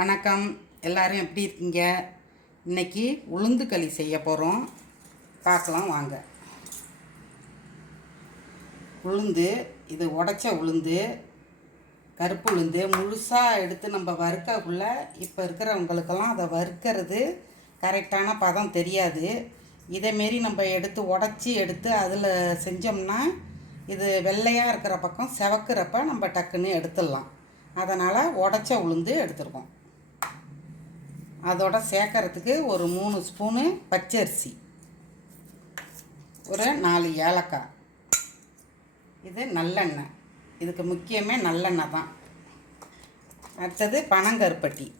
வணக்கம். எல்லோரும் எப்படி இருக்கீங்க? இன்னைக்கு உளுந்து களி செய்ய போகிறோம் பார்க்கலாம் வாங்க. உளுந்து இது உடச்ச உளுந்து கருப்பு உளுந்து முழுசாக எடுத்து நம்ம வறுக்கக்குள்ள இப்போ இருக்கிறவங்களுக்கெல்லாம் அதை வறுக்கிறது கரெக்டான பதம் தெரியாது. இதேமாரி நம்ம எடுத்து உடச்சி எடுத்து அதில் செஞ்சோம்னா இது வெள்ளையாக இருக்கிற பக்கம் செவக்கிறப்ப நம்ம டக்குன்னு எடுத்துடலாம். அதனால் உடச்ச உளுந்து எடுத்துருக்கோம். அதோட சேர்க்கறதுக்கு ஒரு மூணு ஸ்பூனு பச்சரிசி. ஒரு நாலு ஏலக்காய். இது நல்லெண்ணெய். இதுக்கு முக்கியமே நல்லெண்ணெய் தான். அடுத்தது பனங்கருப்பட்டி.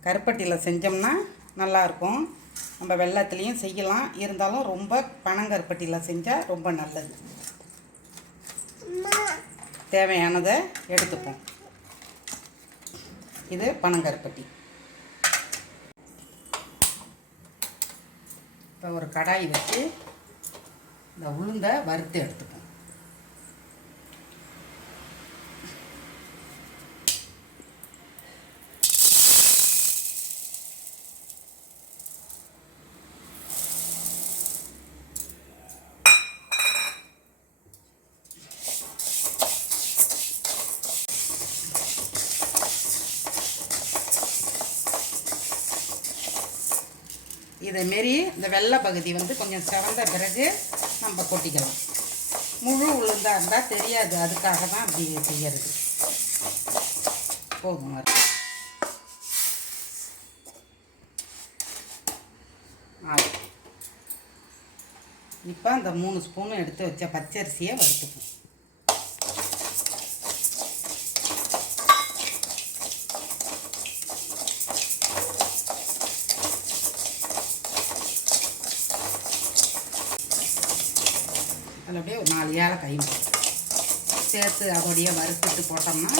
கருப்பட்டியில் செஞ்சோம்னா நல்லாயிருக்கும். நம்ம வெள்ளத்துலேயும் செய்யலாம். இருந்தாலும் ரொம்ப பனங்கருப்பட்டியில் செஞ்சால் ரொம்ப நல்லது. தேவையானதை எடுத்துப்போம். இது பனங்கருப்பட்டி. இப்போ ஒரு கடாய் வச்சு இந்த உளுந்தை வறுத்து எடுத்துப்போம். இதேமாரி இந்த வெள்ளை பகுதி வந்து கொஞ்சம் சிறந்த பிறகு நம்ம கொட்டிக்கலாம். முழு உளுந்தாக இருந்தால் தெரியாது. அதுக்காக தான் அப்படி செய்கிறது போதும் இப்போ அந்த மூணு ஸ்பூனும் எடுத்து வச்ச பச்சரிசியை வறுத்துப்போம். அதில் அப்படியே ஒரு நாலு ஏலக்காயும் போட்டு சேர்த்து அதோடைய வறுத்துட்டு போட்டோம்னா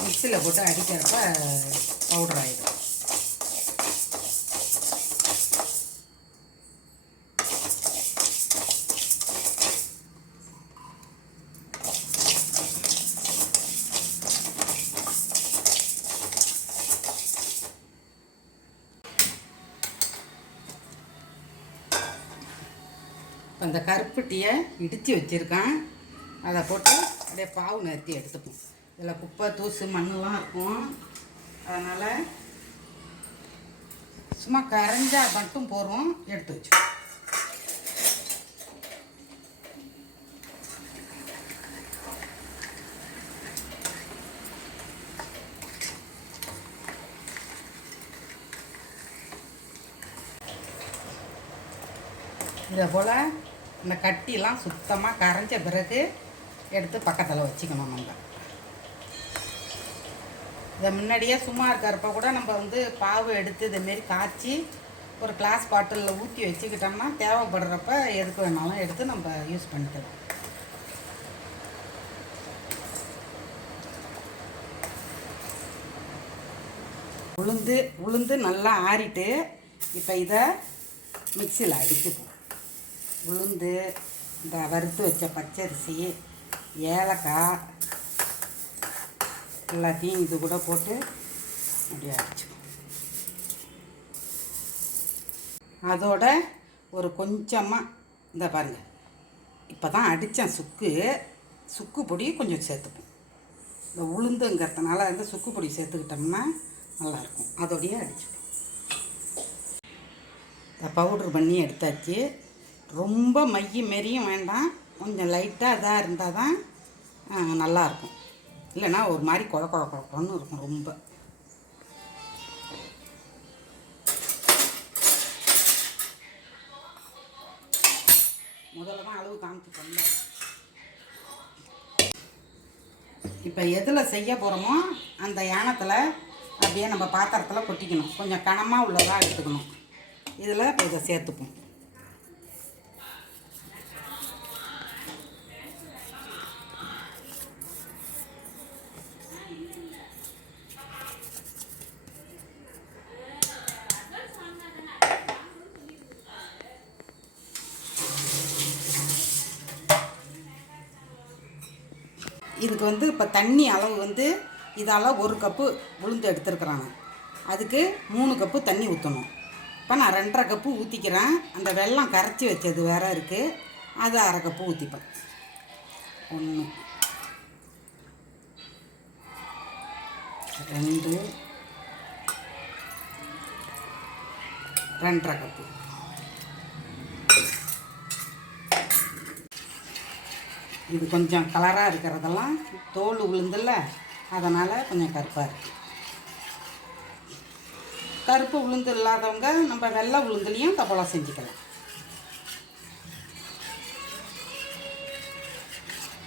மிக்சியில் போட்டு அடிக்கிறப்ப பவுடர் ஆகிடும் அந்த இந்த கருப்பட்டியை இடித்து வச்சுருக்கேன். அதை போட்டு அப்படியே பாவு நிறுத்தி எடுத்துப்போம். இதில் குப்பை தூசு மண்ணெலாம் இருக்கும். அதனால் சும்மா கரைஞ்சா மட்டும் போகிறோம் எடுத்து வச்சு இதை போல் இந்த கட்டிலாம் சுத்தமாக கரைஞ்ச பிறகு எடுத்து பக்கத்தில் வச்சுக்கணும் நம்ம. இதை முன்னாடியே சும்மா இருக்கிறப்ப கூட நம்ம வந்து பாவு எடுத்து இதுமாரி காய்ச்சி ஒரு கிளாஸ் பாட்டிலில் ஊற்றி வச்சுக்கிட்டோம்னா தேவைப்படுறப்ப எதுக்கு வேணாலும் எடுத்து நம்ம யூஸ் பண்ணிக்கலாம். உளுந்து உளுந்து நல்லா ஆறிட்டு இப்போ இதை மிக்சியில் அடிச்சுப்போம். உளுந்து இந்த வறுத்து வச்ச பச்சரிசி ஏலக்காய் எல்லாத்தையும் இது கூட போட்டு அப்படியே அடிச்சுக்கோ அதோட ஒரு கொஞ்சமாக இந்த பாருங்கள் இப்போ தான் அடித்தேன் சுக்கு. சுக்கு பொடி கொஞ்சம் சேர்த்துப்போம். இந்த உளுந்துங்கிறதுனால வந்து சுக்கு பொடி சேர்த்துக்கிட்டோம்னா நல்லாயிருக்கும். அதோடையே அடிச்சுப்போம். இந்த பவுட்ரு பண்ணி எடுத்தாச்சு. ரொம்ப மைய மாரியும் வேண்டாம். கொஞ்சம் லைட்டாக இதாக இருந்தால் தான் நல்லாயிருக்கும். இல்லைன்னா ஒரு மாதிரி கொழ கொழ குழப்பம்னு இருக்கும் ரொம்ப. முதல்ல தான் அளவு காமிச்சிட்டோம்ல. இப்போ எதில் செய்ய போகிறோமோ அந்த யானத்தில் அப்படியே நம்ம பாத்திரத்தில் கொட்டிக்கணும். கொஞ்சம் கனமாக உள்ளதாக எடுத்துக்கணும். இதில் இப்போ இதை சேர்த்துப்போம். இதுக்கு வந்து இப்போ தண்ணி அளவு வந்து இதால் ஒரு கப்பு உளுந்து எடுத்துருக்குறாங்க. அதுக்கு மூணு கப்பு தண்ணி ஊற்றணும் இப்போ நான் ரெண்டரை கப்பு ஊற்றிக்கிறேன் அந்த வெல்லம் கரைச்சி வச்சது வேற இருக்குது அதை அரை கப்பு ஊற்றிப்பேன் ஒன்று ரெண்டு. ரெண்டரை கப்பு. இது கொஞ்சம் கலராக இருக்கிறதெல்லாம் தோல் உளுந்துல்ல அதனால் கொஞ்சம் கருப்பாக இருக்குது கருப்பு உளுந்து இல்லாதவங்க நம்ம வெள்ளை உளுந்துலேயும் தப்போலாம் செஞ்சுக்கலாம்.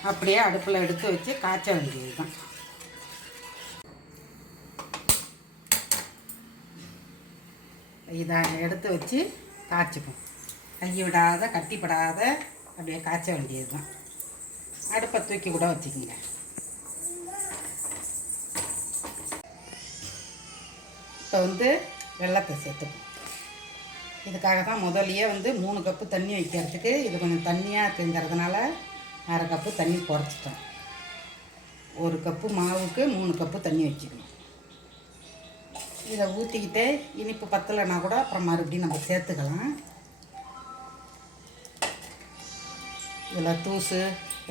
அப்படியே அடுப்பில் எடுத்து வச்சு காய்ச்ச வேண்டியது தான் இதை எடுத்து வச்சு காய்ச்சிப்போம். கையை விடாத கட்டிப்படாத அப்படியே காய்ச்ச வேண்டியது தான் அடுப்பை தூக்கி கூட வச்சுக்கோங்க. இப்போ வந்து வெள்ளத்தை சேர்த்துப்போம். இதுக்காக தான் முதல்லையே வந்து மூணு கப்பு தண்ணி வைக்கிறதுக்கு இது கொஞ்சம் தண்ணியாக இருக்குங்கிறதுனால அரை கப்பு தண்ணி குறைச்சிட்டோம். ஒரு கப்பு மாவுக்கு மூணு கப்பு தண்ணி வச்சுக்கணும். இதை ஊற்றிக்கிட்டு இனிப்பு பத்தலைன்னா கூட அப்புறம் மறுபடியும் நம்ம சேர்த்துக்கலாம். இதில் தூசு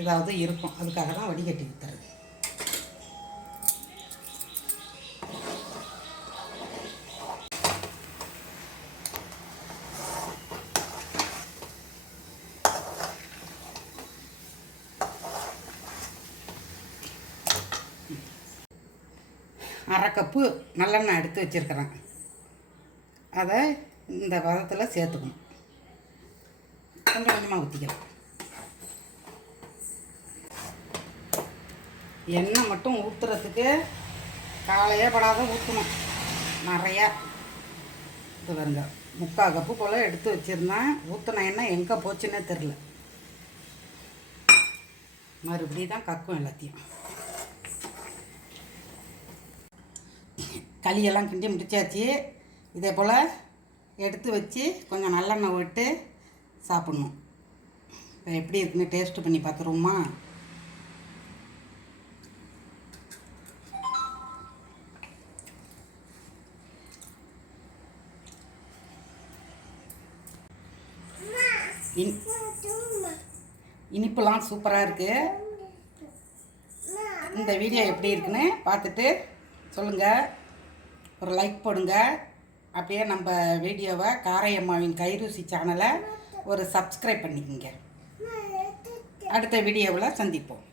ஏதாவது இருக்கும். அதுக்காக தான் வடிகட்டி ஊற்றுறது அரை கப்பு நல்லெண்ணெய் எடுத்து வச்சுருக்கிறேன். அதை இந்த பதத்தில் சேர்த்துக்கணும். கொஞ்சம் கொஞ்சமாக ஊற்றிக்கலாம் எண்ணெய் மட்டும் ஊற்றுறதுக்கு காலையே படாத ஊற்றணும் நிறையா. இது வருங்க முக்கால் கப்பு போல் எடுத்து வச்சுருந்தேன். ஊற்றின எண்ணெய் எங்கே போச்சுன்னே தெரில மறுபடி தான் கக்கும் எல்லாத்தையும். களியெல்லாம் கிண்டி முடிச்சாச்சு. இதே போல் எடுத்து வச்சு கொஞ்சம் நல்லெண்ணெய் விட்டு சாப்பிட்ணும். இப்போ எப்படி இருக்குன்னு டேஸ்ட்டு பண்ணி பார்த்துருவோமா? இன் இனிப்புலாம் சூப்பராக இருக்குது இந்த வீடியோ எப்படி இருக்குன்னு பார்த்துட்டு சொல்லுங்கள் ஒரு லைக் போடுங்க. அப்படியே நம்ம வீடியோவை காரையம்மாவின் கைருசி சேனலை ஒரு சப்ஸ்கிரைப் பண்ணிக்கோங்க. அடுத்த வீடியோவில் சந்திப்போம்.